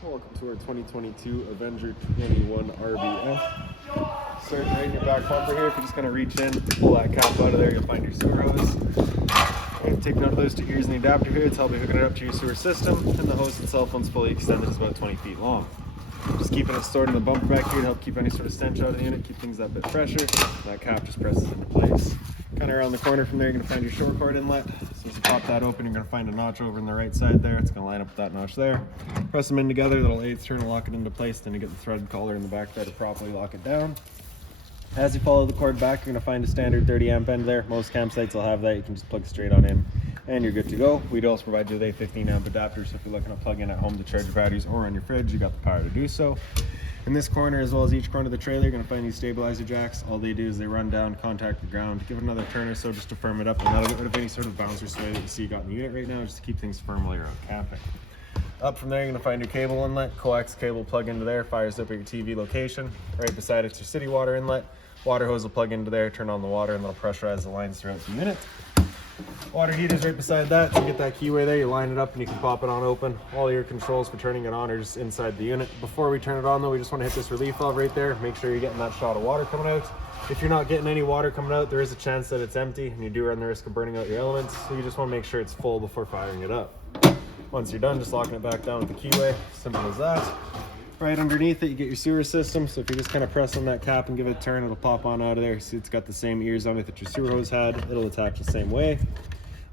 Welcome to our 2022 Avenger 21 RBS. Starting right in your back bumper here. If you just kind of reach in, pull that cap out of there, you'll find your sewer hose. Take note of those two ears and the adapter here. It's helping hooking it up to your sewer system. And the hose itself, once fully extended, is about 20 feet long. Just keeping it stored in the bumper back here to help keep any sort of stench out of the unit, keep things that bit fresher. That cap just presses into place. Kind of around the corner from there, you're going to find your short cord inlet. So as you pop that open, you're going to find a notch over on the right side there. It's going to line up with that notch there. Press them in together, that'll 1/8 turn and lock it into place. Then you get the threaded collar in the back there to properly lock it down. As you follow the cord back, you're going to find a standard 30 amp end there. Most campsites will have that. You can just plug straight on in and you're good to go. We'd also provide you with a 15 amp adapter, so if you're looking to plug in at home to charge your batteries or on your fridge, you got the power to do so. In this corner, as well as each corner of the trailer, you're going to find these stabilizer jacks. All they do is they run down, contact the ground, give it another turn or so just to firm it up, and that'll get rid of any sort of bounce or sway that you see you got in the unit right now, just to keep things firm while you're out camping. Up from there, you're going to find your cable inlet. Coax cable plug into there, fires up at your TV location. Right beside it's your city water inlet. Water hose will plug into there, turn on the water, and that'll pressurize the lines throughout the unit. Water heater's right beside that, so you get that keyway there, you line it up and you can pop it on open. All your controls for turning it on are just inside the unit. Before we turn it on though, we just want to hit this relief valve right there. Make sure you're getting that shot of water coming out. If you're not getting any water coming out, there is a chance that it's empty and you do run the risk of burning out your elements, so you just want to make sure it's full before firing it up. Once you're done, just locking it back down with the keyway, simple as that. Right underneath it, you get your sewer system. So if you just kind of press on that cap and give it a turn, it'll pop on out of there. See, it's got the same ears on it that your sewer hose had. It'll attach the same way.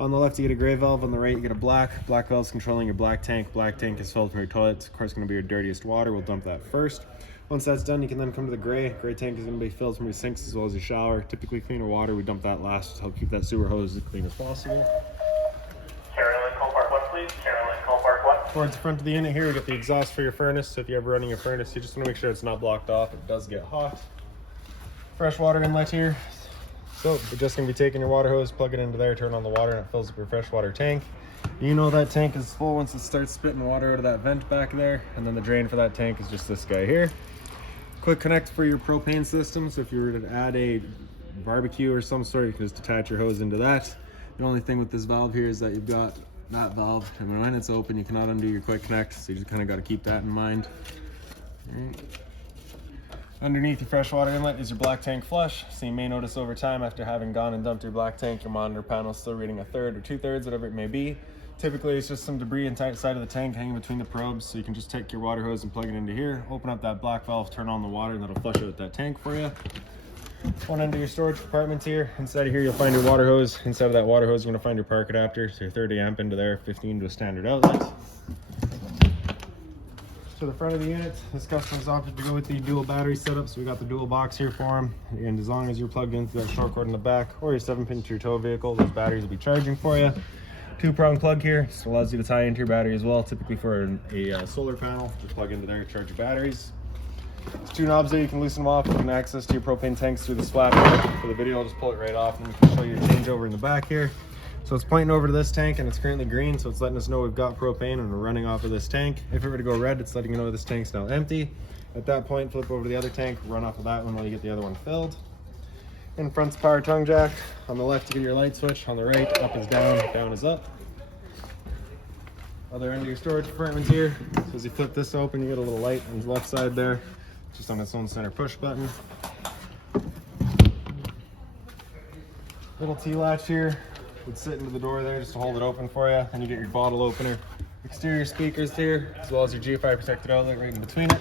On the left, you get a gray valve. On the right, you get a black. Black valve's controlling your black tank. Black tank is filled from your toilet. It's of course going to be your dirtiest water. We'll dump that first. Once that's done, you can then come to the gray. Gray tank is going to be filled from your sinks as well as your shower. Typically cleaner water, we dump that last to help keep that sewer hose as clean as possible. Carolyn, Cole Park 1, please. Carolyn, Cole Park 1. Towards the front of the unit here, we get the exhaust for your furnace. So if you're ever running your furnace, you just want to make sure it's not blocked off. It does get hot. Fresh water inlet here. So we're just going to be taking your water hose, plug it into there, turn on the water, and it fills up your freshwater tank. You know that tank is full once it starts spitting water out of that vent back there. And then the drain for that tank is just this guy here. Quick connect for your propane system. So if you were to add a barbecue or some sort, you can just attach your hose into that. The only thing with this valve here is that you've got that valve, and when it's open, you cannot undo your quick connect. So you just kind of got to keep that in mind. All right. Underneath your freshwater inlet is your black tank flush. So you may notice over time, after having gone and dumped your black tank, your monitor panel is still reading 1/3 or 2/3, whatever it may be. Typically, it's just some debris inside of the tank hanging between the probes. So you can just take your water hose and plug it into here, open up that black valve, turn on the water, and that'll flush out that tank for you. One end of your storage compartments here. Inside of here, you'll find your water hose. Inside of that water hose, you're going to find your park adapter. So your 30 amp into there, 15 to a standard outlet. To the front of the unit, this customer's opted to go with the dual battery setup, so we got the dual box here for him. And as long as you're plugged into that short cord in the back or your 7-pin to your tow vehicle, those batteries will be charging for you. 2-prong plug here, just allows you to tie into your battery as well. Typically for a solar panel, just plug into there, charge your batteries. There's 2 knobs there, you can loosen them off. You can access to your propane tanks through the flap. For the video, I'll just pull it right off and we can show you a changeover in the back here. So it's pointing over to this tank and it's currently green, so it's letting us know we've got propane and we're running off of this tank. If it were to go red, it's letting you know this tank's now empty. At that point, flip over to the other tank, run off of that one while you get the other one filled. In front's power tongue jack. On the left, you get your light switch. On the right, up is down, down is up. Other end of your storage compartments here. So as you flip this open, you get a little light on the left side there, just on its own center push button. Little T-latch here would sit into the door there just to hold it open for you. And you get your bottle opener. Exterior speakers here, as well as your GFI protected outlet right in between it.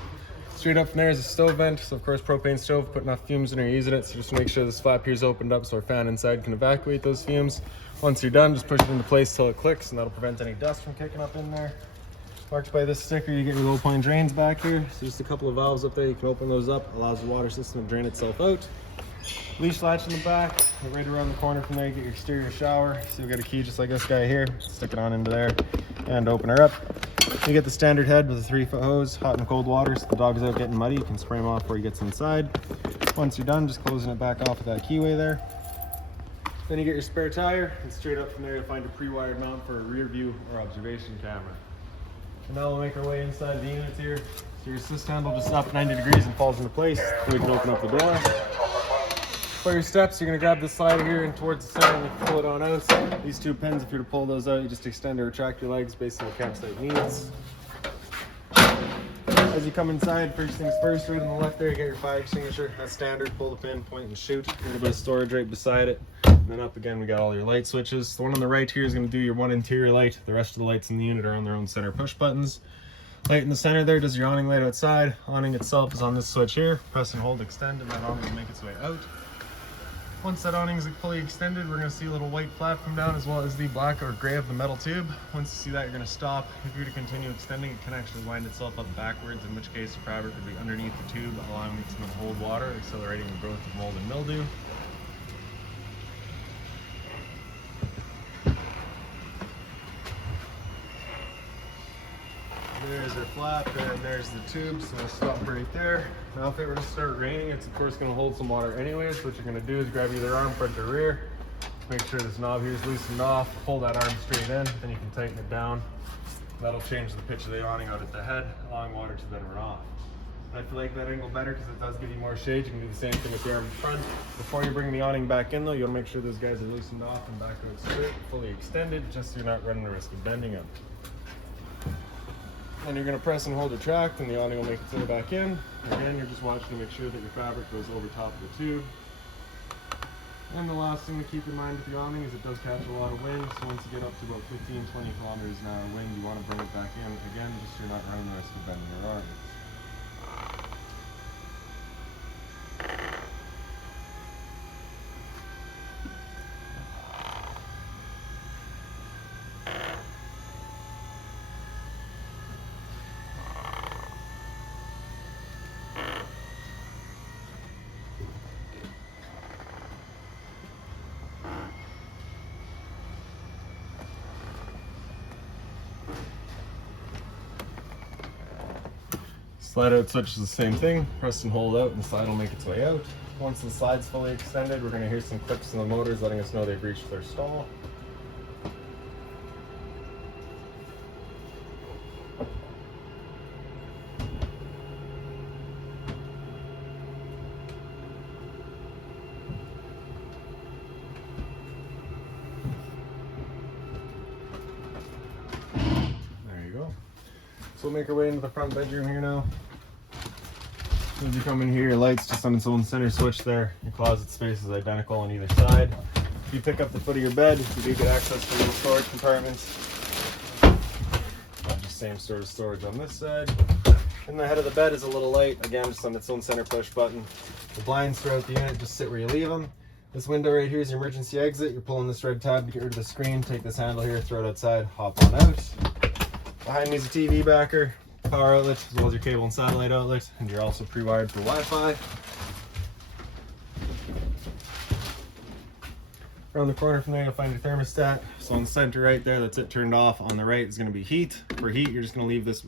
Straight up from there is a stove vent. So of course, propane stove, put enough fumes in or using it. So just make sure this flap here is opened up so our fan inside can evacuate those fumes. Once you're done, just push it into place till it clicks, and that'll prevent any dust from kicking up in there. Marked by this sticker, you get your low point drains back here. So just a couple of valves up there, you can open those up, allows the water system to drain itself out. Leash latch in the back, and right around the corner from there, you get your exterior shower. So you've got a key just like this guy here, stick it on into there and open her up. You get the standard head with a 3-foot hose, hot and cold water, so the dog is out getting muddy, you can spray him off before he gets inside. Once you're done, just closing it back off with that keyway there. Then you get your spare tire, and straight up from there you'll find a pre-wired mount for a rear view or observation camera. And now we'll make our way inside the units here. So your assist handle just up 90 degrees and falls into place, so we can open up the door. For your steps, you're going to grab this slider here and towards the center and pull it on out. These 2 pins, if you're to pull those out, you just extend or retract your legs based on the campsite needs. As you come inside, first things first, right on the left there, you got your fire extinguisher. That's standard. Pull the pin, point and shoot. A little bit of storage right beside it. And then up again, we got all your light switches. The one on the right here is going to do your one interior light. The rest of the lights in the unit are on their own center push buttons. Light in the center there does your awning light outside. Awning itself is on this switch here. Press and hold, extend, and that awning will make its way out. Once that awning is fully extended, we're going to see a little white flap come down, as well as the black or gray of the metal tube. Once you see that, you're going to stop. If you were to continue extending, it can actually wind itself up backwards, in which case the fabric would be underneath the tube, allowing it to hold water, accelerating the growth of mold and mildew. There's our flap, and there's the tube, so we'll stop right there. Now if it were to start raining, it's of course going to hold some water anyways. What you're going to do is grab either arm, front or rear. Make sure this knob here is loosened off. Pull that arm straight in, then you can tighten it down. That'll change the pitch of the awning out at the head, allowing water to then run off. I feel like that angle better because it does give you more shade. You can do the same thing with the arm in front. Before you bring the awning back in though, you want to make sure those guys are loosened off and back out straight, fully extended, just so you're not running the risk of bending them. And you're going to press and hold retract, and the awning will make its way back in. Again, you're just watching to make sure that your fabric goes over top of the tube. And the last thing to keep in mind with the awning is it does catch a lot of wind, so once you get up to about 15-20 kilometers an hour wind, you want to bring it back in again, just so you're not running the risk of bending your arm. Slide out switch is the same thing. Press and hold out, and the slide will make its way out. Once the slide's fully extended, we're going to hear some clicks in the motors letting us know they've reached their stall. There you go. So we'll make our way into the front bedroom here now. As soon as you come in here, your light's just on its own center switch there. Your closet space is identical on either side. If you pick up the foot of your bed, you do get access to little storage compartments. Just same sort of storage on this side. In the head of the bed is a little light, again just on its own center push button. The blinds throughout the unit just sit where you leave them. This window right here is your emergency exit. You're pulling this red tab to get rid of the screen. Take this handle here, throw it outside, hop on out. Behind me is a TV backer, power outlet, as well as your cable and satellite outlet, and you're also pre-wired for Wi-Fi. Around the corner from there, you'll find your thermostat. So on the center right there, that's it turned off. On the right is going to be heat. For heat, you're just going to leave this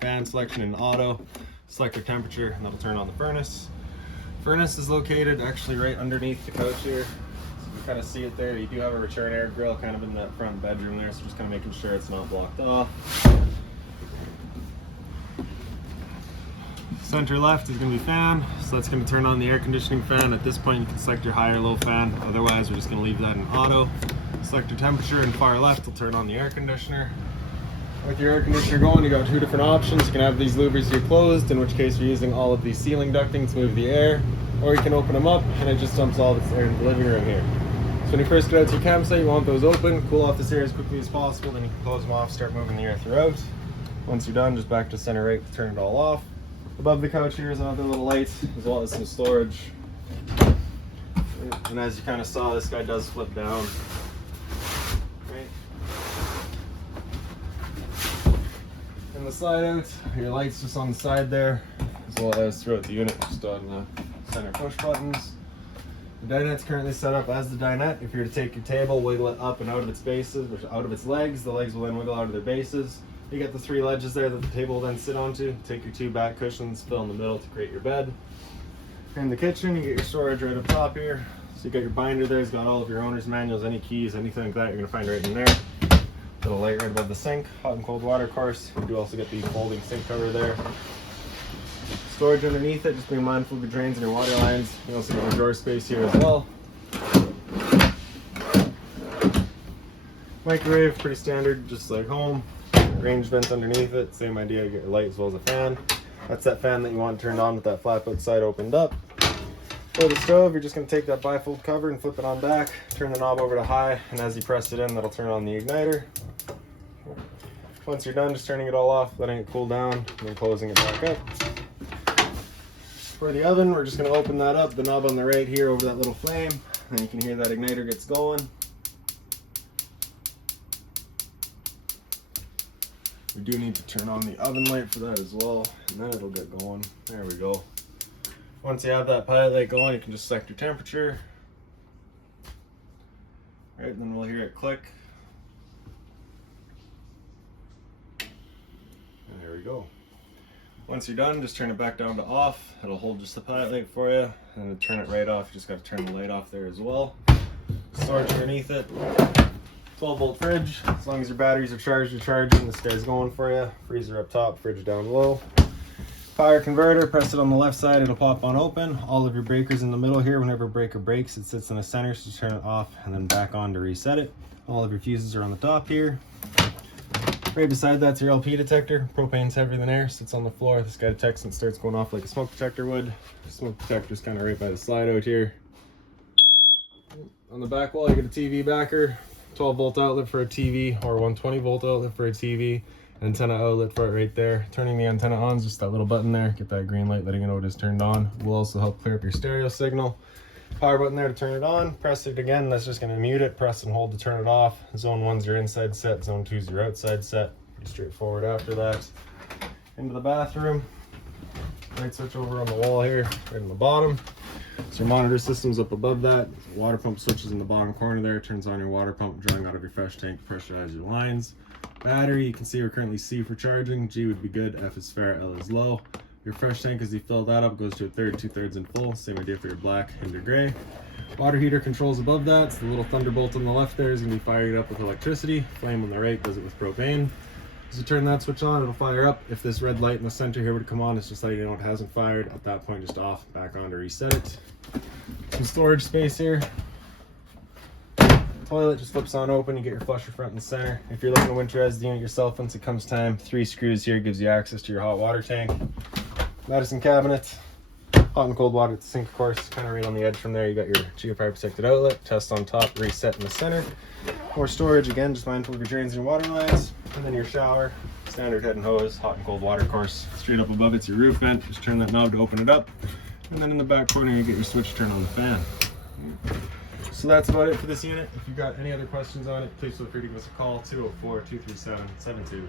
fan selection in auto, select your temperature, and that'll turn on the furnace. Furnace is located actually right underneath the couch here. So you can kind of see it there. You do have a return air grill kind of in that front bedroom there, so just kind of making sure it's not blocked off. Center left is going to be fan, so that's going to turn on the air conditioning fan. At this point you can select your high or low fan, otherwise we're just going to leave that in auto. Select your temperature, and far left will turn on the air conditioner. With your air conditioner going, you got two different options. You can have these louvers here closed, in which case you're using all of the ceiling ducting to move the air, or you can open them up and it just dumps all this air into the living room here. So when you first get out to your campsite, you want those open, cool off this air as quickly as possible, then you can close them off, start moving the air throughout. Once you're done, just back to center right to turn it all off. Above the couch here is another little light, as well as some storage. And as you kind of saw, this guy does flip down. Right. And the slide out, your light's just on the side there, as well as throughout the unit, just on the center push buttons. The dinette's currently set up as the dinette. If you were to take your table, wiggle it up and out of its bases, which out of its legs, the legs will then wiggle out of their bases. You get the three ledges there that the table will then sit onto. Take your two back cushions, fill in the middle to create your bed. In the kitchen, you get your storage right up top here. So you got your binder there, it's got all of your owner's manuals, any keys, anything like that, you're gonna find right in there. Little light right above the sink, hot and cold water, of course. You do also get the folding sink cover there. Storage underneath it, just being mindful of your drains and your water lines. You also get your drawer space here as well. Microwave, pretty standard, just like home. Range vent underneath it, same idea, you get your light as well as a fan. That's that fan that you want turned on with that flat side opened up. For the stove, you're just going to take that bifold cover and flip it on back, turn the knob over to high, and as you press it in, that'll turn on the igniter. Once you're done, just turning it all off, letting it cool down, and then closing it back up. For the oven, we're just going to open that up, the knob on the right here over that little flame, and you can hear that igniter gets going. We do need to turn on the oven light for that as well, and then it'll get going. There we go. Once you have that pilot light going, you can just select your temperature. All right, and then we'll hear it click. And there we go. Once you're done, just turn it back down to off. It'll hold just the pilot light for you, and to turn it right off, you just got to turn the light off there as well. Storage underneath it. 12-volt fridge. As long as your batteries are charged, you're charging. This guy's going for you. Freezer up top, fridge down low. Power converter, press it on the left side, it'll pop on open. All of your breakers in the middle here, whenever a breaker breaks, it sits in the center, so turn it off and then back on to reset it. All of your fuses are on the top here. Right beside that's your LP detector. Propane's heavier than air, sits on the floor. This guy detects and starts going off like a smoke detector would. Smoke detector's kind of right by the slide out here. On the back wall, you get a TV backer, 12-volt outlet for a TV, or 120-volt outlet for a TV. Antenna outlet for it right there. Turning the antenna on is just that little button there. Get that green light letting you know it is turned on. Will also help clear up your stereo signal. Power button there to turn it on. Press it again, that's just going to mute it. Press and hold to turn it off. Zone 1's your inside set, zone 2's your outside set. Pretty straightforward after that. Into the bathroom. Light switch over on the wall here, right on the bottom. So your monitor system's up above that. Water pump switches in the bottom corner there. Turns on your water pump, drawing out of your fresh tank, pressurize your lines. Battery, you can see we're currently C for charging. G would be good, F is fair, L is low. Your fresh tank, as you fill that up, goes to a third, 2/3 in full. Same idea for your black and your gray. Water heater controls above that. So the little thunderbolt on the left there is going to be fired up with electricity. Flame on the right does it with propane. As you turn that switch on, it'll fire up. If this red light in the center here would come on, it's just letting you know it hasn't fired. At that point, just off, back on to reset it. Some storage space here. Toilet just flips on open, you get your flusher front and center. If you're looking to winterize the unit yourself once it comes time, 3 screws here gives you access to your hot water tank. Medicine cabinet, hot and cold water at the sink, of course, kind of right on the edge from there. You got your geofire protected outlet, test on top, reset in the center. More storage, again, just mindful of your drains and your water lines. And then your shower, standard head and hose, hot and cold water course. Straight up above it's your roof vent, just turn that knob to open it up. And then in the back corner, you get your switch to turn on the fan. So that's about it for this unit. If you've got any other questions on it, please feel free to give us a call, 204-237-7272.